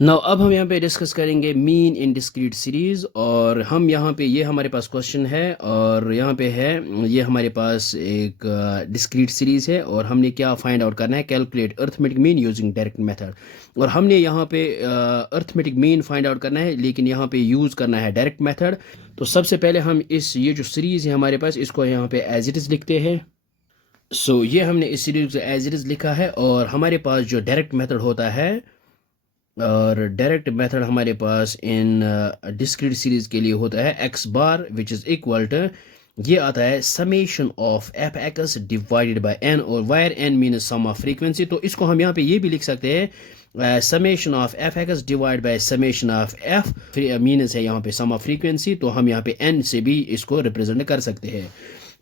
Now अब हम यहाँ पे डिस्कस करेंगे मीन इन डिस्क्रीट सीरीज़। और हम यहाँ पे ये हमारे पास क्वेश्चन है और यहाँ पे है ये हमारे पास एक डिस्क्रीट सीरीज़ है और हमने क्या फाइंड आउट करना है, calculate arithmetic mean using direct method. और हमने यहाँ पे अर्थमेटिक मीन फाइंड आउट करना है लेकिन यहाँ पे यूज़ करना है डायरेक्ट मेथड। तो सबसे पहले हम ये जो सीरीज़ है हमारे पास इसको यहाँ पे एज इट इज़ लिखते हैं। ये हमने इस सीरीज को एज इट इज़ लिखा है और हमारे पास जो डायरेक्ट मेथड होता है और डायरेक्ट मेथड हमारे पास इन डिस्क्रीट सीरीज के लिए होता है X bar which is equal to, ये आता है summation of F X divided by N, और where N mean sum of frequency. तो इसको हम यहाँ पे ये भी लिख सकते हैं summation of F x divide by summation of F मीनस है यहाँ पे सम ऑफ फ्रीक्वेंसी। तो हम यहाँ पे एन से भी इसको रिप्रेजेंट कर सकते हैं।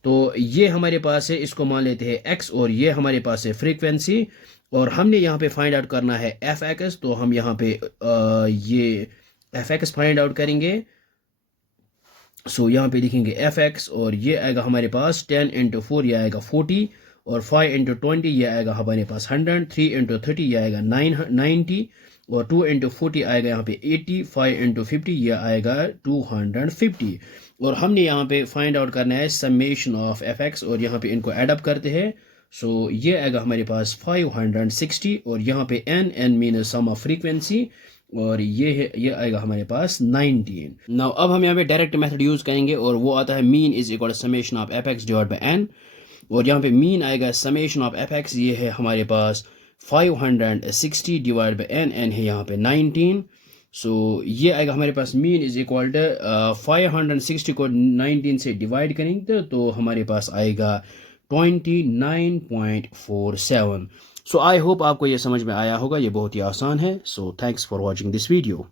तो ये हमारे पास है, इसको मान लेते हैं एक्स और ये हमारे पास है फ्रीक्वेंसी और हमने यहाँ पे फाइंड आउट करना है एफ एक्स। तो हम यहाँ पे ये एफ एक्स फाइंड आउट करेंगे। यहाँ पे लिखेंगे एफ एक्स और ये आएगा हमारे पास 10 इंटू 4 ये आएगा 40 और 5 इंटू 20 ये आएगा हमारे पास 100, 3 इंटू 30 ये आएगा 90 और 2 इंटू 40 आएगा यहाँ पे 80, 5 इंटू 50 ये आएगा 250। और हमने यहाँ पे फाइंड आउट करना है समेशन ऑफ एफ एक्स और यहाँ पे इनको एडअप करते हैं। ये आएगा हमारे पास 560 और यहाँ पे n mean sum of frequency और ये आएगा हमारे पास 19। नाउ अब हम यहाँ पे डायरेक्ट मेथड यूज करेंगे और वो आता है mean is equal to summation of F x divide by N. और यहाँ पे मीन आएगा समेशन ऑफ एफ एक्स, ये है हमारे पास 560 डिवाइड बाय एन है यहाँ पे 19। ये आएगा हमारे पास मीन इज इक्वल टू 560 को 19 से डिवाइड करेंगे तो हमारे पास आएगा 29.47। आई होप आपको ये समझ में आया होगा, ये बहुत ही आसान है। Thanks for watching this video.